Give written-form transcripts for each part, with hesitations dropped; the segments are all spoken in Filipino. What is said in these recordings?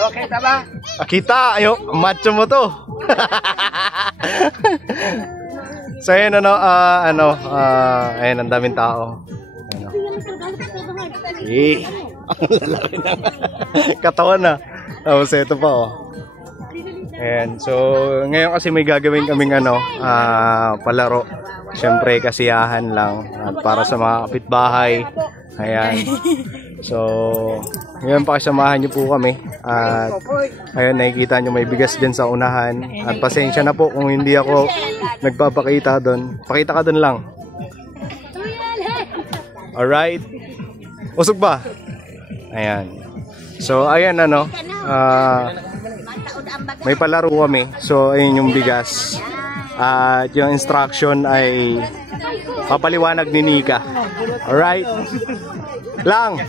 Okay, tama? Kita, ayo, macho mo to. So ayun ayun ang daming tao. Ang lalaki na. Katawan na. Tapos ito pa oh. Ayan, so ngayon kasi may gagawin kaming palaro. Siyempre kasiyahan lang at para sa mga kapitbahay. Ayan. So, ngayon pakisamahan niyo po kami. At ayun, nakikita niyo may bigas din sa unahan. At pasensya na po kung hindi ako nagpapakita doon. Pakita ka doon lang. Alright. Usog ba? Ayan. So, ayan may palaro kami. So, ayun yung bigas. At yung instruction ay papaliwanag ni Nika. Alright? Lang!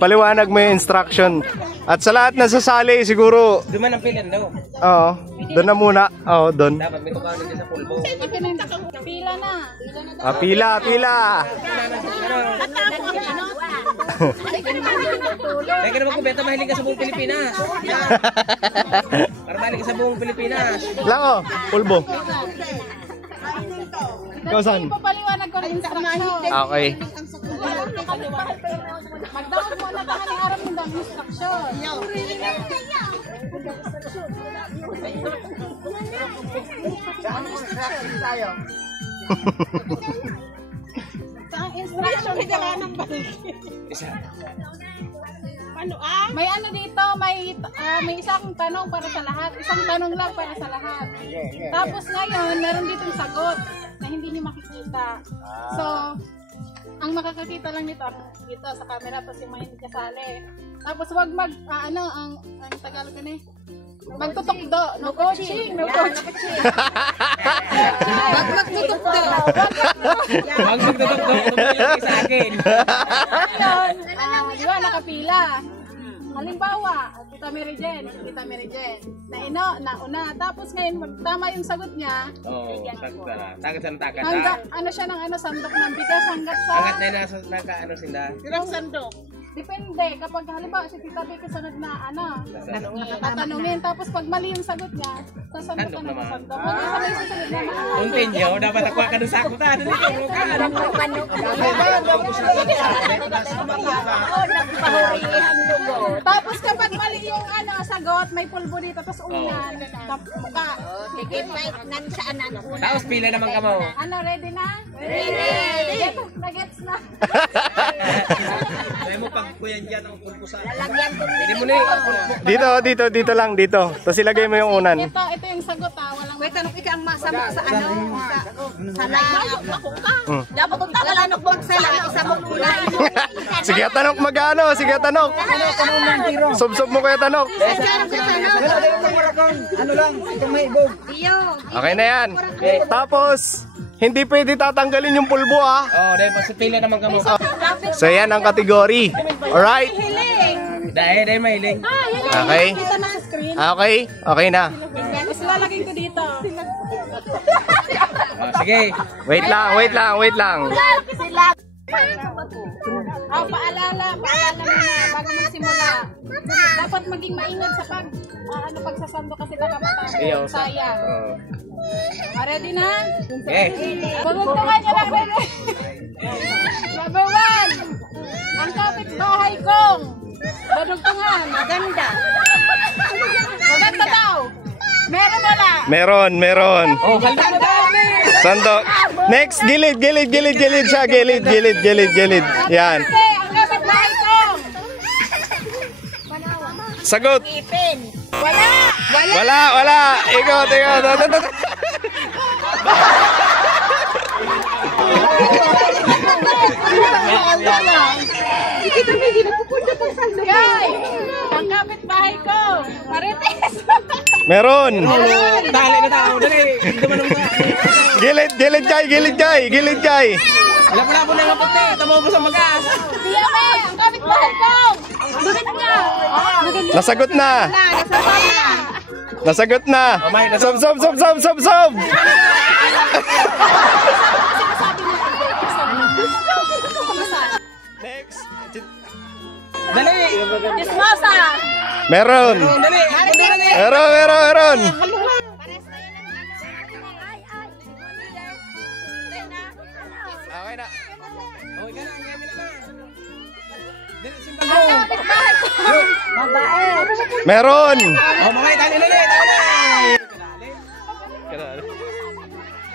Paliwanag mo yung instruction. At sa lahat na sasali, siguro... Duman ang pilan daw. Oo. Doon na muna. Oo, doon. Dapat may tukano din sa pulbo. Pila na. Pila! Kaya ka naman kubenta, mahiling ka sa buong Pilipinas. Para mahiling ka sa buong Pilipinas. Lang oh, pulbo. Ikaw saan? Papaliwanag ko rin instruction. Okay. Magdaon mo na tangan ng araw ng instruction. Ang instruction nila ng balik. May ano dito, may isa akong tanong para sa lahat. Isang tanong lang para sa lahat. Tapos ngayon, meron ditong sagot na hindi niyo makikita. So, ang makakakita lang nito dito sa camera, tapos yung mga hindi kasali. Tapos wag ang Tagalog na magtutukdo, no coaching, no coaching. Wag magtutukdo. Wag magtutukdo, tumulong sa akin. Di ba, nakapila. Halimbawa, Tita Mary Jane, nauna. Tapos ngayon, tama yung sagot niya. Oo, tagat sa tagat. Ano siya ng sandok ng bigas hanggat sa... Hanggat na nasa sila. Ilang sandok? Depende. Kapag halimbawa si Tita Vicky sunod na tatanungin. Tapos pag mali yung sagot niya, sasandok ka na ng sandok. Huwag yung sabay susunod na Continue, dapat ako ka doon sa akutan. Tapos kapag mali yung sagot, may pulbo dito, tapos unan. Tapos pila naman ka mo. Ready na? Ready! Nagets na. Kaya mo pag kuyan dyan ang pulpo sa... Hindi mo na Dito lang, dito. Tapos ilagay mo yung unan. Ito yung sagot walang... Wait, tanong ika ang masama sa sana ako ka. Dapat kung tawalanok mo sa isa mong ulay. Sige, tanok magano. Sige, tanok. Subsob mo kaya tanok. Ano lang, itong may ibog. Okay na yan. Tapos, hindi pwede tatanggalin yung pulbo ah. Oo, dahil pasipila naman ka mo. So yan ang kategory. Alright? Dahil mahiling. Okay? Okay na. Tapos lalagay ko dito. Sige. Wait lang. Paalala muna bago magsimula. Dapat maging maingat sa pagsasando kasi baka matapos. Sayang. Ready na? Okay. Pagugtungan niya lang, ready? Number 1. Ang kapitbahay kong dadugtungan. Maganda. Maganda daw. Meron wala? Meron. Oh, halda mo dami. Sandok. Next, gilid siya. Gilid. Yan. Ang kapitbahay kong. Sagot. Wala. Wala. Ikot. Guys, ang kapitbahay ko. Marites. Meron. Dali na tao, dali. Dumanong ka. Gilid jay. Wala po na nga puti. Tamo ko sa magas. Diyame, ang kapitbahay ko. Dudit nga. Nasagot na. Sob. Dali. Ismosa. Meron. Dali. Meron. Okay na. Okay ka na, ngayon na. Dali, simbahan mo. Meron. Oh, mamay, dali.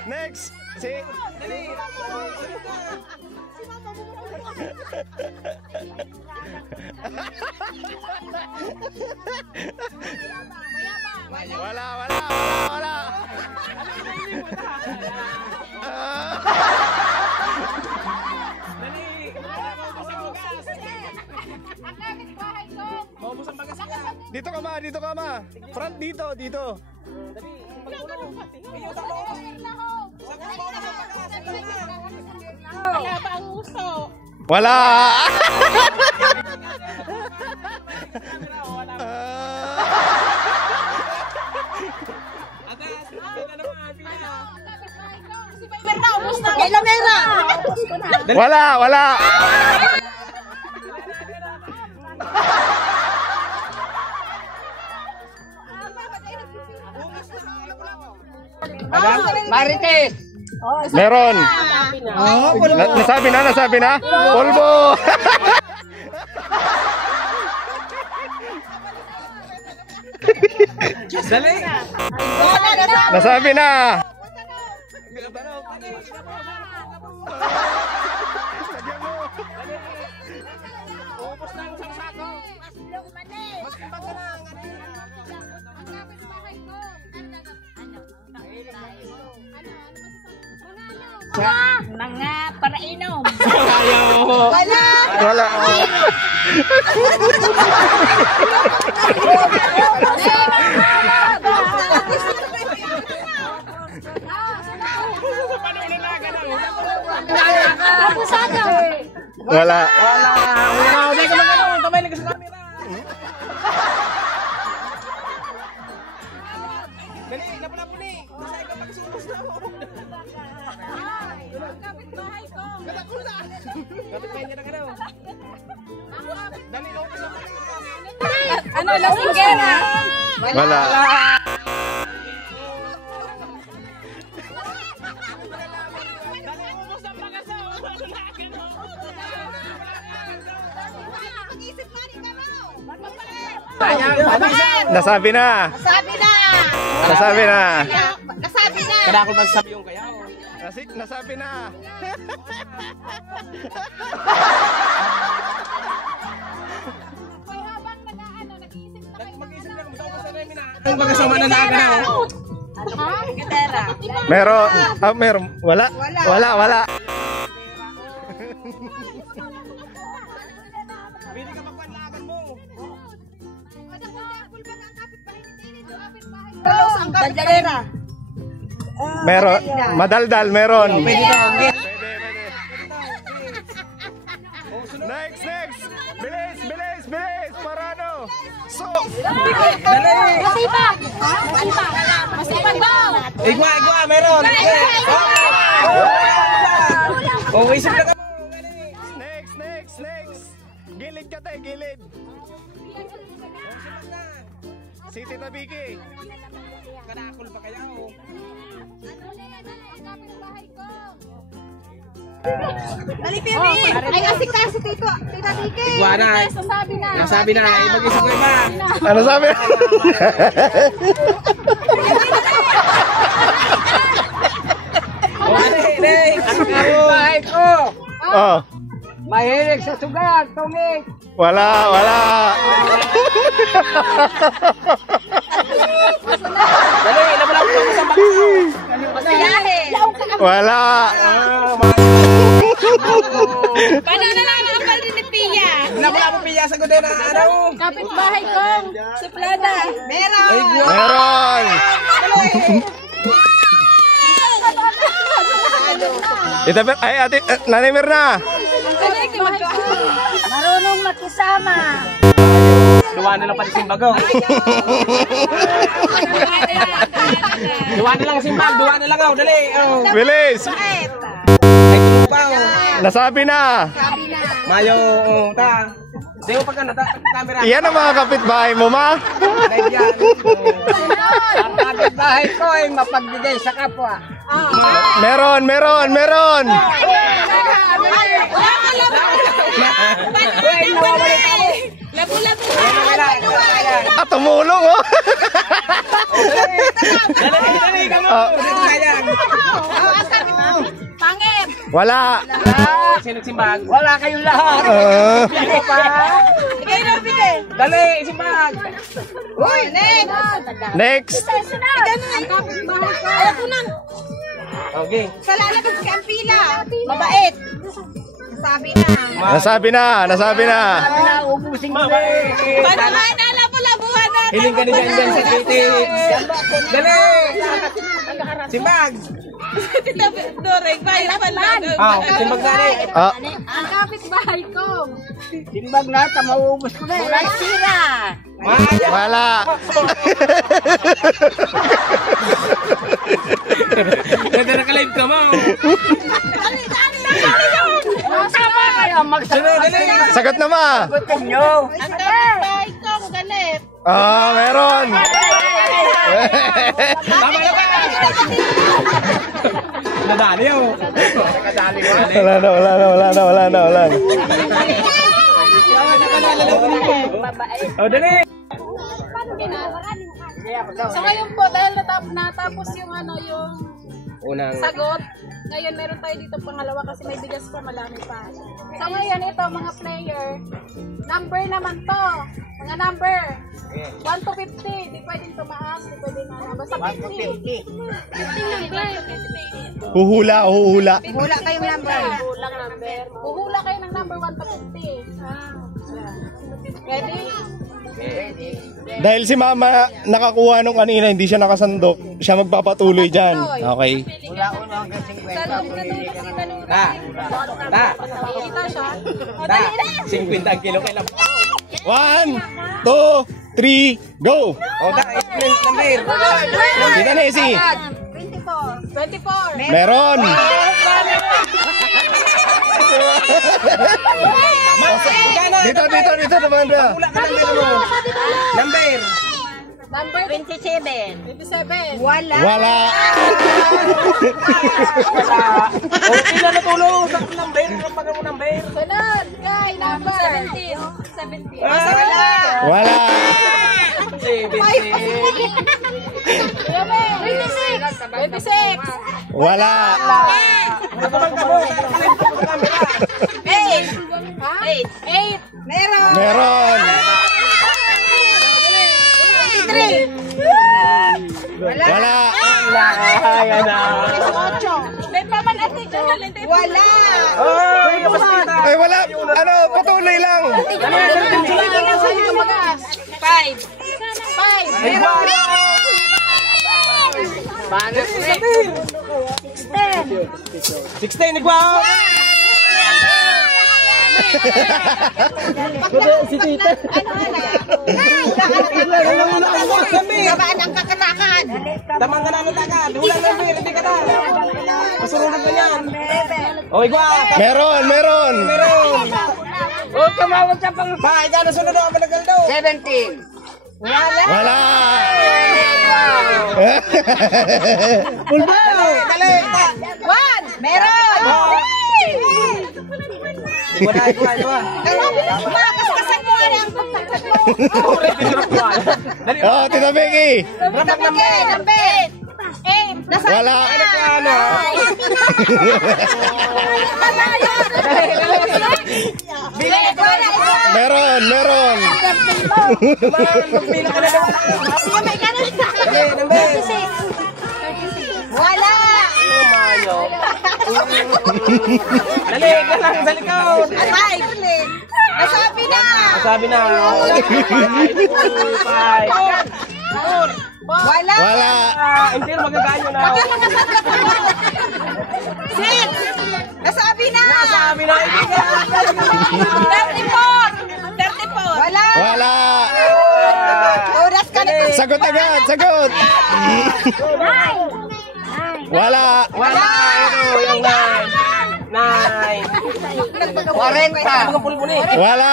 Next. Si Wala. Dito ka ma. Front dito. Wala ba ang uso? Wala. Kailan Mera? Wala. Marites. Meron. Nasabi na. Polvo. Dali. Nasabi na. Mga parainom. Wala. Wala. Wala. Hindi ka magano, kamay lang sa camera. Dali, lapo ni. Masay ka pagsulos na mo. Kapit-bahay ko. Kapit kayo niya na gano'n. Dali, okay sa Ano, lasinggera? Wala. Nasabi na. Kadakol ba sabi yung kaya? Nasabi na. Kaya habang nag-iisip na kayo. Mag-isip na kung saan sa namin na. Ang magkasama na naga na. Meron. Meron. Wala. Pili ka magpanlagan mo. Meron. Madaldal. Meron. Pwede ka. Next. Bilis. Marano. So. Masipag daw. Igwa, meron. Oh, isip na ka mo. Next. Gilid ka tayo, gilid. City Tabiki. Kadakol pa kaya o. Ay, asikaso Tita Vicky. Igwa na. Nasabi na. Mag-isip ko ba? Ano sabi? Bahay ko. Oh. Mahilig sa sugat, tumig. Wala. Dali, laban ko sa bakso. Wala. Paano na lang nakapal rin ni Pia? Wala mo piya sa gudena. Ano? Kapit-bahay ko. Suplada. Ay, gwa. Meron. Ay, ate, Nanay Mirna. Marunong makisama. Duwa na lang pati simbagaw. Duwa na lang simbag, duwa na lang ako. Dali. Bilis. Ay, tulog pa. Nasabi na. Mayo, ta. Di mo pagka camera. Yan ang mga kapitbahay mo, ma. Live yan. Ang kapitbahay ko ay mapagbigay sa kapwa. Meron. Ah, tumulong, oh. Dali ka mo. Pangit. Wala. Sino simbag? Wala kayong lahat. Ikaw na bigay. Dali, simbag. Uy, Next. Ang kapitbahay ko. Ayaw ko nan. Okay. Sa lalabas ka ang pila. Mabait. Sabi na. Nasabi na. Paano nga nalabo-labuhan natin? Hiling ka din dyan sa critics. Dali. Simbag. Tita Doreng, bayan pala. Simbag dali. Ah, Ang kapitbahay ko. Simbag na, mauubos ko na. Wala sira. wala. Ganda na ka-live ka mo. Sagot na, ma. Ang kapitbahay ko, ang galit. Ah, meron. Tama na ba? Nadali ako. Nadali ko. Wala na. Oh, dali. So ngayon po, dahil natapos yung Unang. sagot, ngayon meron tayo dito pangalawa kasi may bigas pa, malami pa. So ngayon ito mga player, number naman to, mga number. 1 to 50, di pwedeng tumaas, di pwedeng basta 50. 50 number. Huhula. Wala kayong number. Huhula kayo ng number 1 to 50. Ready? Dahil si mama nakakuha nung kanina, hindi siya nakasandok, siya magpapatuloy dyan. Okay. Sa loob na doon kasi kanina. Kita siya. O, Ta. dali na. 50 ang kilo kailan. 1, 2, 3, go! Oh, ta. Explain number. Kita na, Esi. 24. Meron. Dito naman na. Wala ka number mo. Number. Number 27. 27. Wala. Oh, ilan na tulo sa number. Ang pag mo number. Sunod. Guy, number. 17. Wala. 26. Wala. Naman ka mo. Eight. 8. Meron. 3. Wala. Ayan na. 8. May paman ate dyan. Wala. Oy, kapos kita. Ay, wala. Ano, patuloy lang. 5. Ay, wala. 16, igwaw. Si Tita. Gabaan ang kakatakan. Tamang ka namin takad. Wala number, hindi ka na. Pasurunod na yan. O, igwaw. Meron. O, tumawag ka pang. Ba, ikaw na sunod ako malagal daw. 17. Wala. Dali. 1. Meron. Igwaw. Makaskasan mo nga ang pagkakat mo. Dali. Oh, Tita Becky. Ramak number. Number. 8. Wala. Ano? Meron. Magpila ka na daw. Dali, number. Wala. Dali, ka lang sa likod. Five. Nasabi na. Sabi na. 5. Wala. Hindi magagayo na. 6. Nasabi na. Sabi na. 34. Wala. Oras ka na. Sagot agad. Wala. Wala. Ito, yung 9. 40. Mga pulpuli. Wala.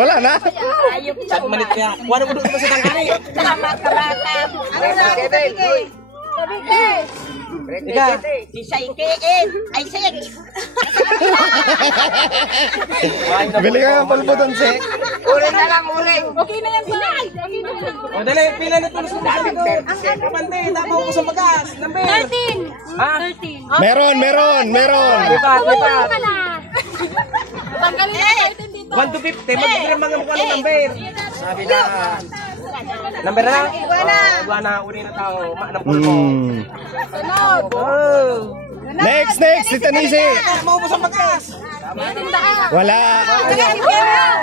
Wala na. Chat malit niya. Wala mo doon pa sa tangkali. Salamat ka bata. Ano na? Tabigay. Ika. Isaykiin. Ay, sik. Bili ka ng pulpo doon, Sek. Uling na lang, uling. Okay na yan, Tay. Okay na yan. O, dali. Pila na ito. Kapante. Tama ko sa bagas. Number. 13. Ha? 13. Meron. Lipat. Tanggalin na 13 dito. 1 to 50. Magbibilang mga mukha ng number. Sabi na. Number na? Iguana. Uli na tao. Ng pulpo. Sunod. Oh. Next, Tita Nisi. Maubos ang bagas. Wala.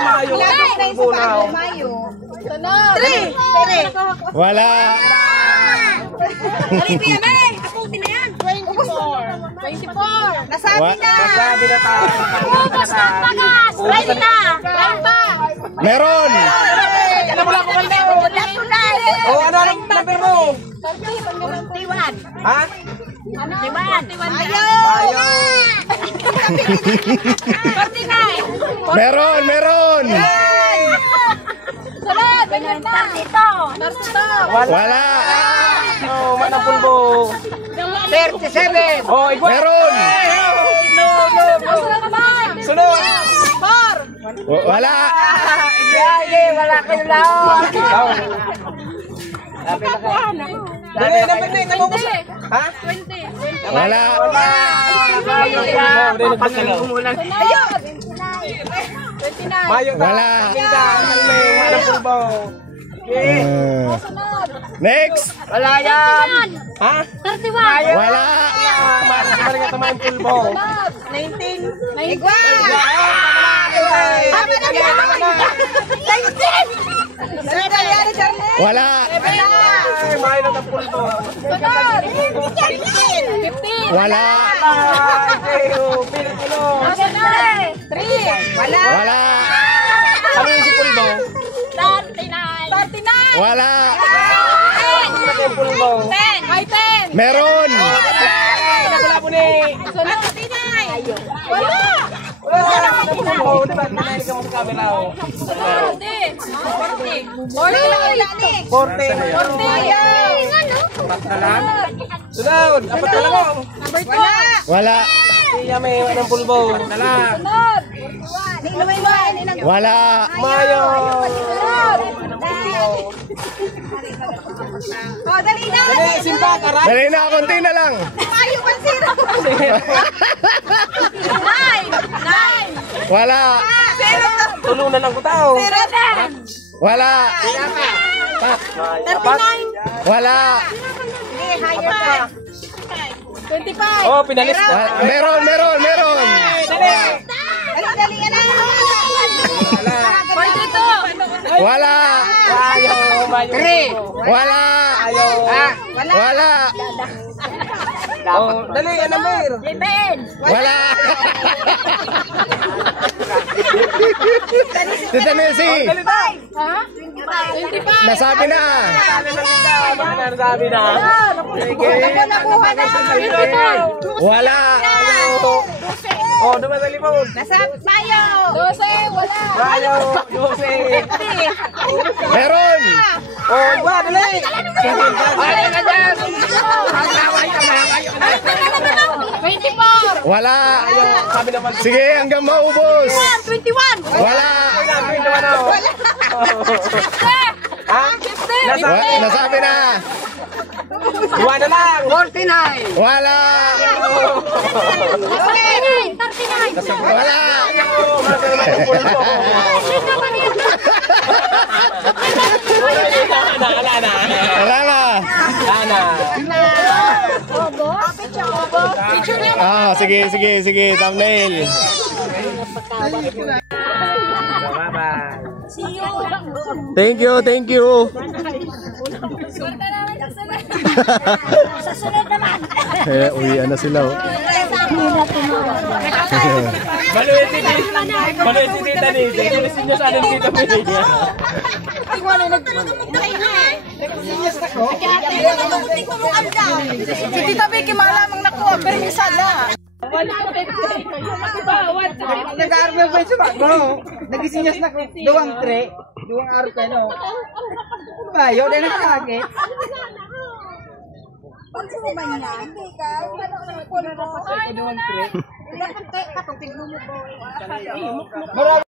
Mayo. Bunaw. Sunod. 3. Wala. Nasabi na. Sabi na tayo. Ubos ng bagas. 30. Meron. Ano mo lang kung kanda? O, ano ang number mo? 21. Ha? Ano? 21. Ayaw. Meron. Sunod. 32. Wala. Oh, manang pulbo. 37. Oh, igual. Meron. Sunod naman. Sunod. 4. Wala. Wala kayo lao. Dali, number na. Namubos. Ha? 20. Wala. Sunod. 29. Mayo ka. Wala. Pinta. May manang pulbo. Sunod. Next. Wala yan. Ha? 31. Wala. Maraming nga tama yung pulbo. Sunod. 19. Igual. Wala. Ay, mayo na pulbo. Sunod. 15. Wala. Pilipino. Sunod. 3. Wala. Ano yung si pulbo? 39. Wala. Ano yung pulbo? 10. Ay, 10. Meron. Wala po ni. Sunod. Wala. Wala na pulbo. Diba? Nanayin ka mo sa camera. 40. 40. 40. Sunod. Apat na lang mo. Number 2. Wala. Siya may manang pulbo. Dala. Sunod. Wala. Mayo. Oh, dali na. Dali, simpa, karay. Dali na, konti na lang. Ayaw 9. Wala. Tulunan lang ko tao. 7. Wala. Apat. Wala. 25. Oh, pinalis na. Meron. Dali na. 42. Wala. Mayo. 3. Wala. Wala. Oh, dali, ano number? 11. Wala. Tita Nessie, Dali tayo. Ha? 25. nasabi na. Sabi na. Sige. Wala. Oh, dumadali mo. Mayo. 12. Wala. Mayo. Jose. Meron. Oh, iba, dali. Ay, na dyan. 24. Wala. Sabi naman. Sige, hanggang maubos. 21. Wala. Ha? Nasabi na. Iwan na lang. 49. Wala. 39. Wala. Wala na. Wala na. Ah, sige. Thumbnail. Bye-bye. Thank you. Sa sunod naman. Uwian na sila. Oh. Maluit si Tita Nita. Kilisin niya sa alam Tita Piliya. Si Tita Vicky malamang nakuha, pero yung sana. Nag-aarme ba siya ba? No. Nagisinyas na ko. Duwang tre. Duwang arpe, no. Bayo, dahil nakakagit. Duwang tre.